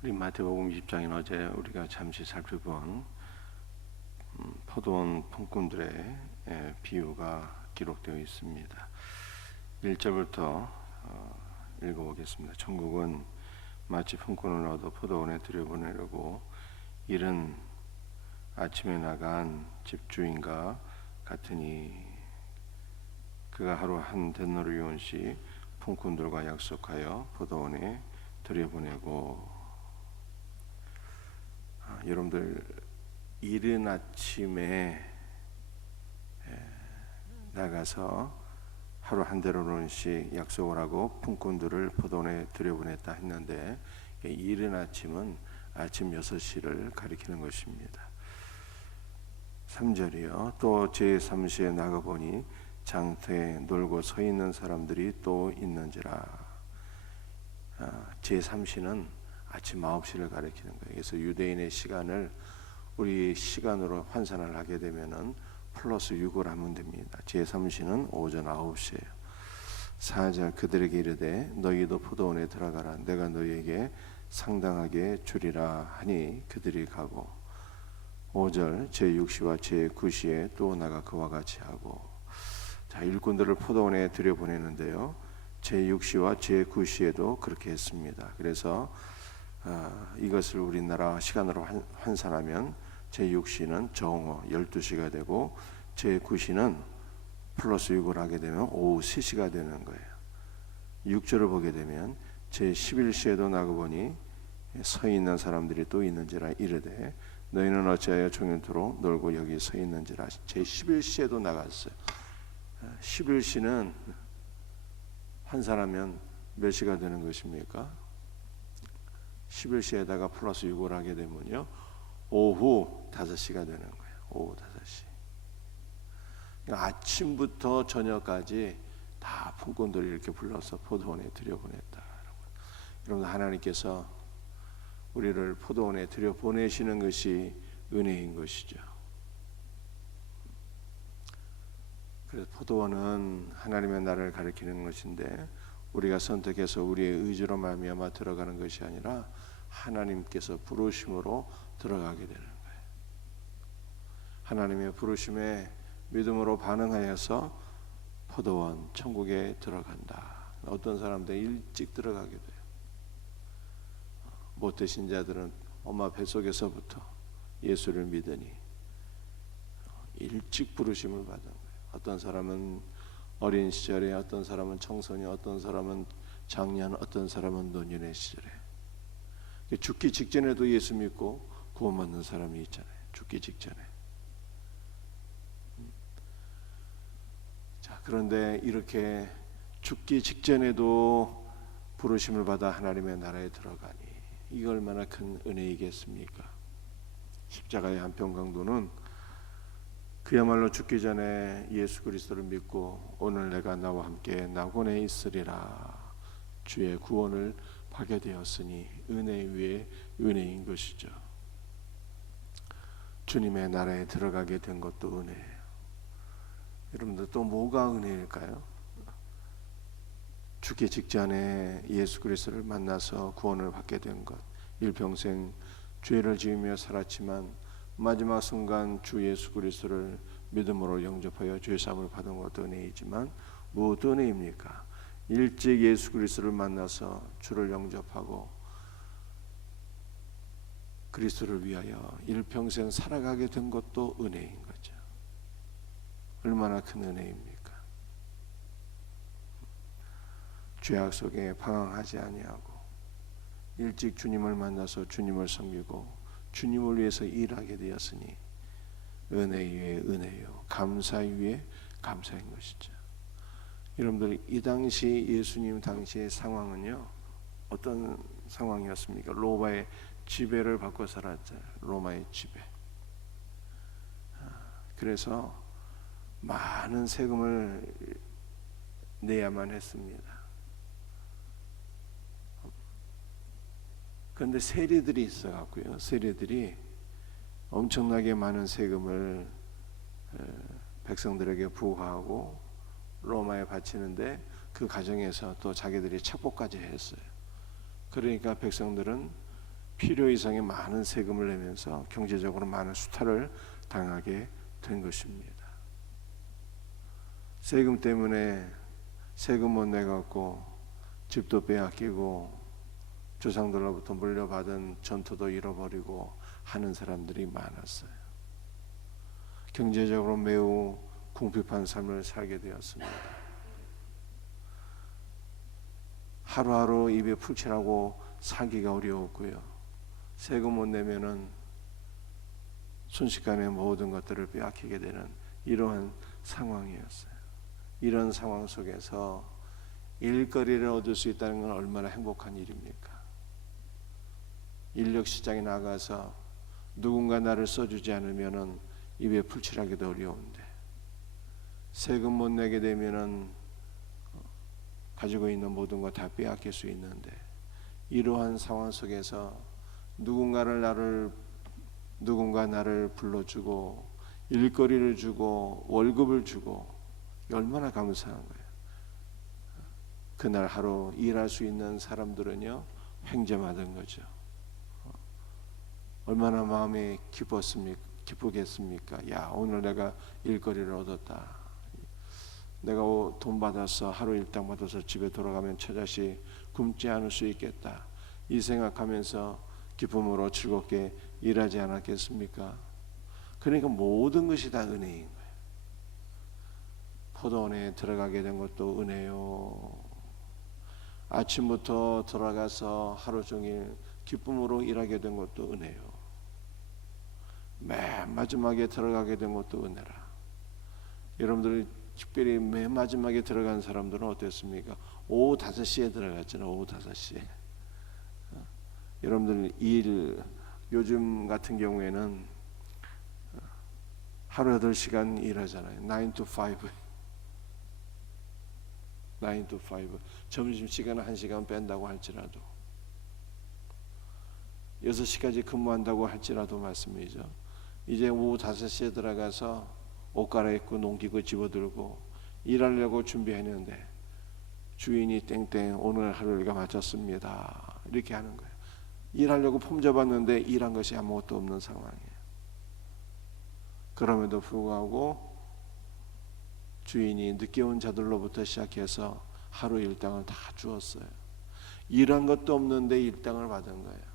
우리 마태복음 20장인 어제 우리가 잠시 살펴본 포도원 품꾼들의 비유가 기록되어 있습니다. 1절부터 읽어보겠습니다. 천국은 마치 품꾼을 얻어 포도원에 들여보내려고 이른 아침에 나간 집주인과 같으니 그가 하루 한 데나리 유언씩 품꾼들과 약속하여 포도원에 들여보내고. 여러분들 이른 아침에 나가서 하루 한 데나리씩 약속을 하고 품꾼들을 포도원에 들여보냈다 했는데, 이른 아침은 아침 6시를 가리키는 것입니다. 3절이요. 또 제3시에 나가보니 장터에 놀고 서 있는 사람들이 또 있는지라. 제3시는 아침 9시를 가리키는 거예요. 그래서 유대인의 시간을 우리 시간으로 환산을 하게 되면은 플러스 6을 하면 됩니다. 제3시는 오전 9시예요. 4절 그들에게 이르되 너희도 포도원에 들어가라. 내가 너희에게 상당하게 주리라 하니 그들이 가고. 5절 제6시와 제9시에 또 나가 그와 같이 하고. 자, 일꾼들을 포도원에 들여보내는데요, 제6시와 제9시에도 그렇게 했습니다. 그래서 이것을 우리나라 시간으로 환산하면 제6시는 정오 12시가 되고 제9시는 플러스 6을 하게 되면 오후 3시가 되는 거예요. 6절을 보게 되면 제11시에도 나가보니 서 있는 사람들이 또 있는지라 이르되 너희는 어찌하여 종일토록 놀고 여기 서 있는지라. 제11시에도 나갔어요. 11시는 환산하면 몇 시가 되는 것입니까? 11시에다가 플러스 6을 하게 되면요, 오후 5시가 되는 거예요. 오후 5시. 아침부터 저녁까지 다 품꾼들이 이렇게 불러서 포도원에 들여보냈다. 여러분, 하나님께서 우리를 포도원에 들여보내시는 것이 은혜인 것이죠. 그래서 포도원은 하나님의 나라를 가리키는 것인데, 우리가 선택해서 우리의 의지로 말미암아 들어가는 것이 아니라 하나님께서 부르심으로 들어가게 되는 거예요. 하나님의 부르심에 믿음으로 반응하여서 포도원 천국에 들어간다. 어떤 사람들 일찍 들어가게 돼요. 못되신 자들은 엄마 뱃속에서부터 예수를 믿으니 일찍 부르심을 받은 거예요. 어떤 사람은 어린 시절에, 어떤 사람은 청소년, 어떤 사람은 장년, 어떤 사람은 노년의 시절에. 죽기 직전에도 예수 믿고 구원받는 사람이 있잖아요. 죽기 직전에. 자, 그런데 이렇게 죽기 직전에도 부르심을 받아 하나님의 나라에 들어가니 이게 얼마나 큰 은혜이겠습니까? 십자가의 한평강도는 그야말로 죽기 전에 예수 그리스도를 믿고 오늘 내가 나와 함께 낙원에 있으리라, 주의 구원을 받게 되었으니 은혜 위에 은혜인 것이죠. 주님의 나라에 들어가게 된 것도 은혜예요. 여러분들 또 뭐가 은혜일까요? 죽기 직전에 예수 그리스도를 만나서 구원을 받게 된 것, 일평생 죄를 지으며 살았지만 마지막 순간 주 예수 그리스도를 믿음으로 영접하여 죄사함을 받은 것도 은혜이지만 무엇 은혜입니까? 일찍 예수 그리스도를 만나서 주를 영접하고 그리스도를 위하여 일평생 살아가게 된 것도 은혜인 거죠. 얼마나 큰 은혜입니까? 죄악 속에 방황하지 아니하고 일찍 주님을 만나서 주님을 섬기고 주님을 위해서 일하게 되었으니 은혜 위에 은혜요, 감사 위에 감사인 것이죠. 여러분들, 이 당시 예수님 당시의 상황은요, 어떤 상황이었습니까? 로마의 지배를 받고 살았잖아요. 로마의 지배. 그래서 많은 세금을 내야만 했습니다. 그런데 세리들이 있어갖고요, 세리들이 엄청나게 많은 세금을 백성들에게 부과하고 로마에 바치는데 그 과정에서 또 자기들이 착복까지 했어요. 그러니까 백성들은 필요 이상의 많은 세금을 내면서 경제적으로 많은 수탈을 당하게 된 것입니다. 세금 때문에 세금 못 내갖고 집도 빼앗기고 조상들로부터 물려받은 전토도 잃어버리고 하는 사람들이 많았어요. 경제적으로 매우 궁핍한 삶을 살게 되었습니다. 하루하루 입에 풀칠하고 살기가 어려웠고요. 세금 못 내면은 순식간에 모든 것들을 빼앗기게 되는 이러한 상황이었어요. 이런 상황 속에서 일거리를 얻을 수 있다는 건 얼마나 행복한 일입니까? 인력 시장에 나가서 누군가 나를 써주지 않으면은 입에 풀칠하기도 어려운데, 세금 못 내게 되면은 가지고 있는 모든 거 다 빼앗길 수 있는데, 이러한 상황 속에서 누군가 나를 불러주고 일거리를 주고 월급을 주고 얼마나 감사한 거예요. 그날 하루 일할 수 있는 사람들은요, 횡재받은 거죠. 얼마나 마음이 기쁘겠습니까? 야, 오늘 내가 일거리를 얻었다. 내가 돈 받아서 하루 일당 받아서 집에 돌아가면 처자식 굶지 않을 수 있겠다. 이 생각하면서 기쁨으로 즐겁게 일하지 않았겠습니까? 그러니까 모든 것이 다 은혜인 거예요. 포도원에 들어가게 된 것도 은혜요. 아침부터 들어가서 하루 종일 기쁨으로 일하게 된 것도 은혜요. 맨 마지막에 들어가게 된 것도 은혜라. 여러분들이 특별히 맨 마지막에 들어간 사람들은 어땠습니까? 오후 5시에 들어갔잖아요. 오후 5시에. 여러분들 요즘 같은 경우에는 하루 8시간 일하잖아요. 9 to 5. 9 to 5. 점심시간은 1시간 뺀다고 할지라도 6시까지 근무한다고 할지라도 말씀이죠. 이제 오후 5시에 들어가서 옷 갈아입고 농기구 집어들고 일하려고 준비했는데 주인이 땡땡 오늘 하루가 마쳤습니다. 이렇게 하는 거예요. 일하려고 폼 잡았는데 일한 것이 아무것도 없는 상황이에요. 그럼에도 불구하고 주인이 늦게 온 자들로부터 시작해서 하루 일당을 다 주었어요. 일한 것도 없는데 일당을 받은 거예요.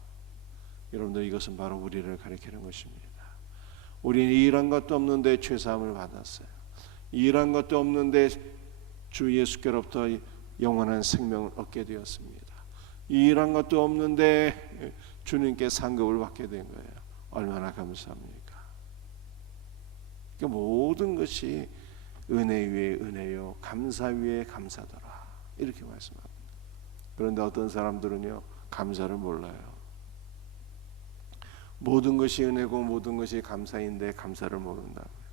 여러분들, 이것은 바로 우리를 가리키는 것입니다. 우리는 일한 것도 없는데 죄사함을 받았어요. 일한 것도 없는데 주 예수께로부터 영원한 생명을 얻게 되었습니다. 일한 것도 없는데 주님께 상급을 받게 된 거예요. 얼마나 감사합니까? 그러니까 모든 것이 은혜 위에 은혜요, 감사 위에 감사더라, 이렇게 말씀합니다. 그런데 어떤 사람들은요, 감사를 몰라요. 모든 것이 은혜고 모든 것이 감사인데 감사를 모른다고요.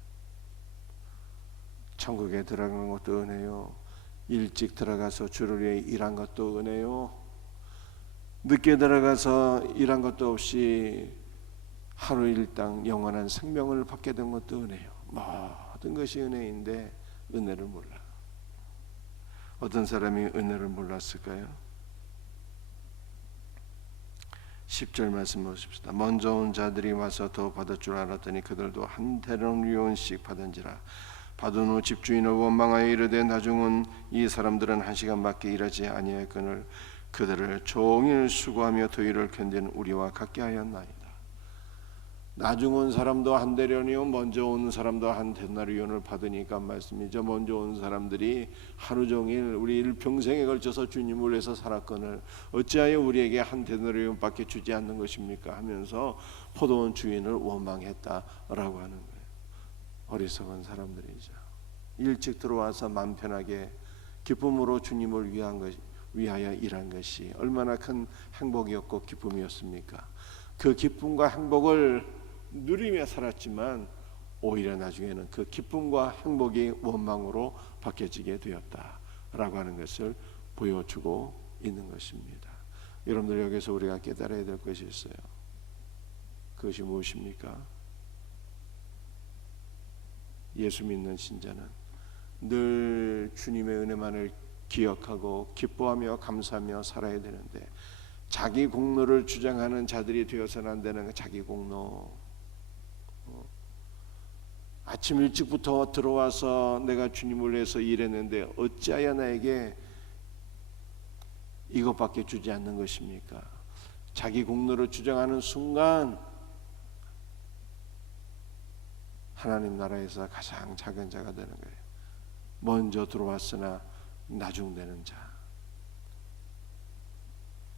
천국에 들어간 것도 은혜요, 일찍 들어가서 주를 위해 일한 것도 은혜요, 늦게 들어가서 일한 것도 없이 하루 일당 영원한 생명을 받게 된 것도 은혜요. 모든 것이 은혜인데 은혜를 몰라. 어떤 사람이 은혜를 몰랐을까요? 10절 말씀 보십시다. 먼저 온 자들이 와서 더 받을 줄 알았더니 그들도 한 데나리온씩 받은지라. 받은 후 집주인을 원망하여 이르되 나중은 이 사람들은 1시간밖에 일하지 아니하였거늘 그들을 종일 수고하며 더위를 견디는 우리와 같게 하였나이다. 나중 온 사람도 한 데나리온, 먼저 온 사람도 한 데나리온을 받으니까 말씀이죠. 먼저 온 사람들이 하루 종일 우리 일평생에 걸쳐서 주님을 위해서 살았거늘 어찌하여 우리에게 한 데나리온밖에 주지 않는 것입니까? 하면서 포도원 주인을 원망했다라고 하는 거예요. 어리석은 사람들이죠. 일찍 들어와서 마음 편하게 기쁨으로 주님을 위하여 일한 것이 얼마나 큰 행복이었고 기쁨이었습니까? 그 기쁨과 행복을 누리며 살았지만 오히려 나중에는 그 기쁨과 행복이 원망으로 바뀌어지게 되었다라고 하는 것을 보여주고 있는 것입니다. 여러분들, 여기서 우리가 깨달아야 될 것이 있어요. 그것이 무엇입니까? 예수 믿는 신자는 늘 주님의 은혜만을 기억하고 기뻐하며 감사하며 살아야 되는데, 자기 공로를 주장하는 자들이 되어서는 안 되는 거. 자기 공로. 아침 일찍부터 들어와서 내가 주님을 위해서 일했는데 어찌하여 나에게 이것밖에 주지 않는 것입니까? 자기 공로를 주장하는 순간 하나님 나라에서 가장 작은 자가 되는 거예요. 먼저 들어왔으나 나중되는 자.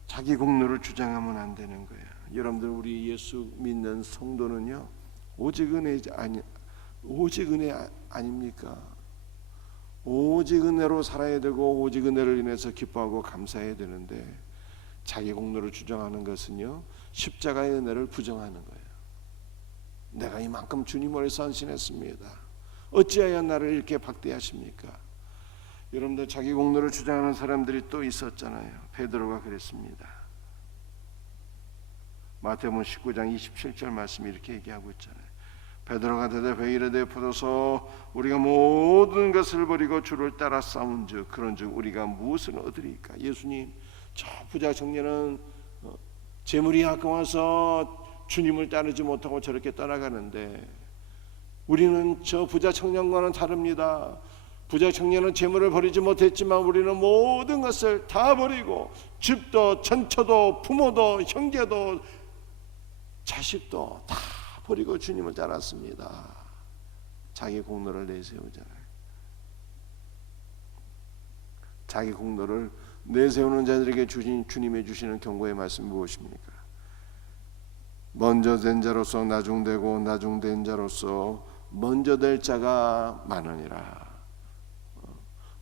자기 공로를 주장하면 안 되는 거예요. 여러분들, 우리 예수 믿는 성도는요, 오직 은혜 아닙니까? 오직 은혜로 살아야 되고 오직 은혜를 인해서 기뻐하고 감사해야 되는데, 자기 공로를 주장하는 것은요, 십자가의 은혜를 부정하는 거예요. 내가 이만큼 주님을 위해서 헌신했습니다. 어찌하여 나를 이렇게 박대하십니까? 여러분들, 자기 공로를 주장하는 사람들이 또 있었잖아요. 베드로가 그랬습니다. 마태복음 19장 27절 말씀이 이렇게 얘기하고 있잖아요. 베드로가 대답하여 이르되 포도서 우리가 모든 것을 버리고 주를 따라 싸운즉 그런즉 우리가 무엇을 얻으리까? 예수님, 저 부자 청년은 재물이 아까워서 주님을 따르지 못하고 저렇게 떠나가는데, 우리는 저 부자 청년과는 다릅니다. 부자 청년은 재물을 버리지 못했지만 우리는 모든 것을 다 버리고 집도 전처도 부모도 형제도 자식도 다 버리고 주님을 따랐습니다. 자기 공로를 내세우잖아요. 자기 공로를 내세우는 자들에게 주님이 주시는 경고의 말씀이 무엇입니까? 먼저 된 자로서 나중되고 나중된 자로서 먼저 될 자가 많으니라.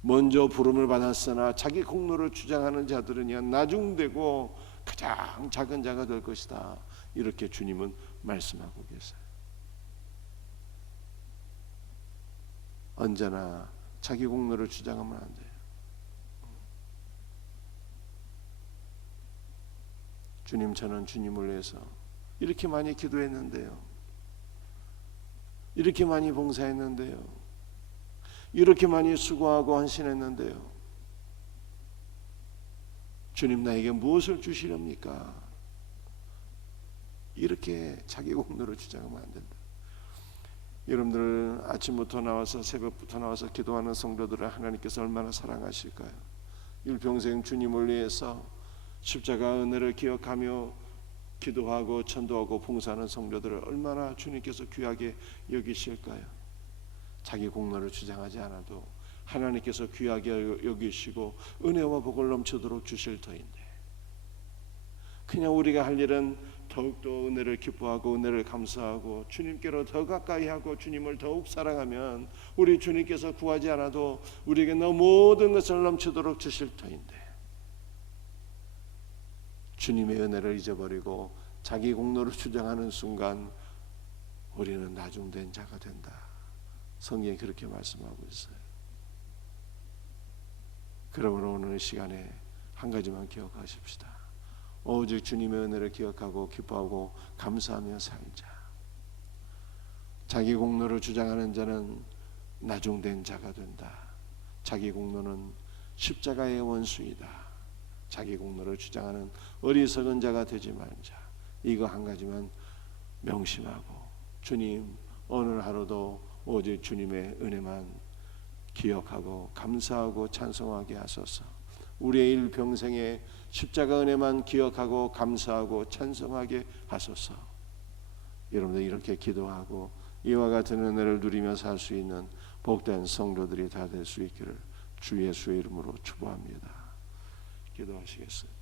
먼저 부름을 받았으나 자기 공로를 주장하는 자들은요, 나중되고 가장 작은 자가 될 것이다. 이렇게 주님은 말씀하고 계세요. 언제나 자기 공로를 주장하면 안 돼요. 주님, 저는 주님을 위해서 이렇게 많이 기도했는데요, 이렇게 많이 봉사했는데요, 이렇게 많이 수고하고 헌신했는데요, 주님 나에게 무엇을 주시렵니까? 이렇게 자기 공로를 주장하면 안 된다. 여러분들, 아침부터 나와서 새벽부터 나와서 기도하는 성도들을 하나님께서 얼마나 사랑하실까요? 일평생 주님을 위해서 십자가 은혜를 기억하며 기도하고 전도하고 봉사하는 성도들을 얼마나 주님께서 귀하게 여기실까요? 자기 공로를 주장하지 않아도 하나님께서 귀하게 여기시고 은혜와 복을 넘치도록 주실 터인데, 그냥 우리가 할 일은 더욱더 은혜를 기뻐하고 은혜를 감사하고 주님께로 더 가까이 하고 주님을 더욱 사랑하면 우리 주님께서 구하지 않아도 우리에게 너 모든 것을 넘치도록 주실 터인데, 주님의 은혜를 잊어버리고 자기 공로를 주장하는 순간 우리는 나중된 자가 된다. 성경이 그렇게 말씀하고 있어요. 그러므로 오늘 시간에 한 가지만 기억하십시다. 오직 주님의 은혜를 기억하고 기뻐하고 감사하며 살자. 자기 공로를 주장하는 자는 나중된 자가 된다. 자기 공로는 십자가의 원수이다. 자기 공로를 주장하는 어리석은 자가 되지 말자. 이거 한 가지만 명심하고, 주님 오늘 하루도 오직 주님의 은혜만 기억하고 감사하고 찬송하게 하소서. 우리의 일평생에 십자가 은혜만 기억하고 감사하고 찬송하게 하소서. 여러분들, 이렇게 기도하고 이와 같은 은혜를 누리며 살 수 있는 복된 성도들이 다 될 수 있기를 주 예수의 이름으로 축복합니다. 기도하시겠습니다.